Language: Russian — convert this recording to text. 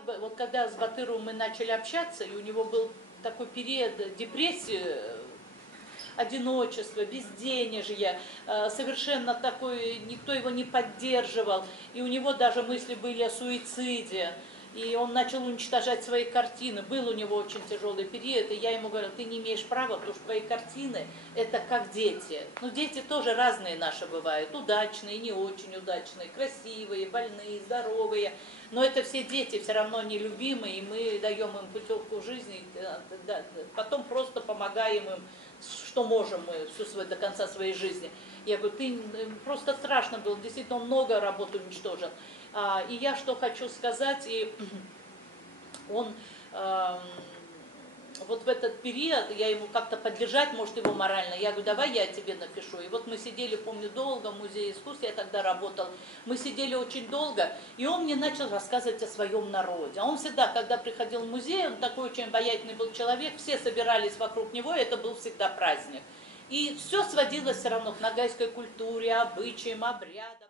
как бы, вот когда с Батыровым мы начали общаться, и у него был такой период депрессии, одиночества, безденежья, совершенно такой, никто его не поддерживал, и у него даже мысли были о суициде, и он начал уничтожать свои картины. Был у него очень тяжелый период, и я ему говорила, ты не имеешь права, потому что твои картины это как дети. Ну, дети тоже разные наши бывают, удачные, не очень удачные, красивые, больные, здоровые, но это все дети, все равно нелюбимые, и мы даем им путевку жизни, потом просто помогаем им, что можем мы до конца своей жизни. Я говорю, ты просто страшно было, действительно, он много работы уничтожил. И я что хочу сказать, и он вот в этот период, я ему как-то поддержать, может, его морально, я говорю, давай я тебе напишу. И вот мы сидели, помню, долго в Музее искусств, я тогда работал, мы сидели очень долго, и он мне начал рассказывать о своем народе. А он всегда, когда приходил в музей, он такой очень обаятельный был человек, все собирались вокруг него, и это был всегда праздник. И все сводилось все равно к ногайской культуре, обычаям, обрядам.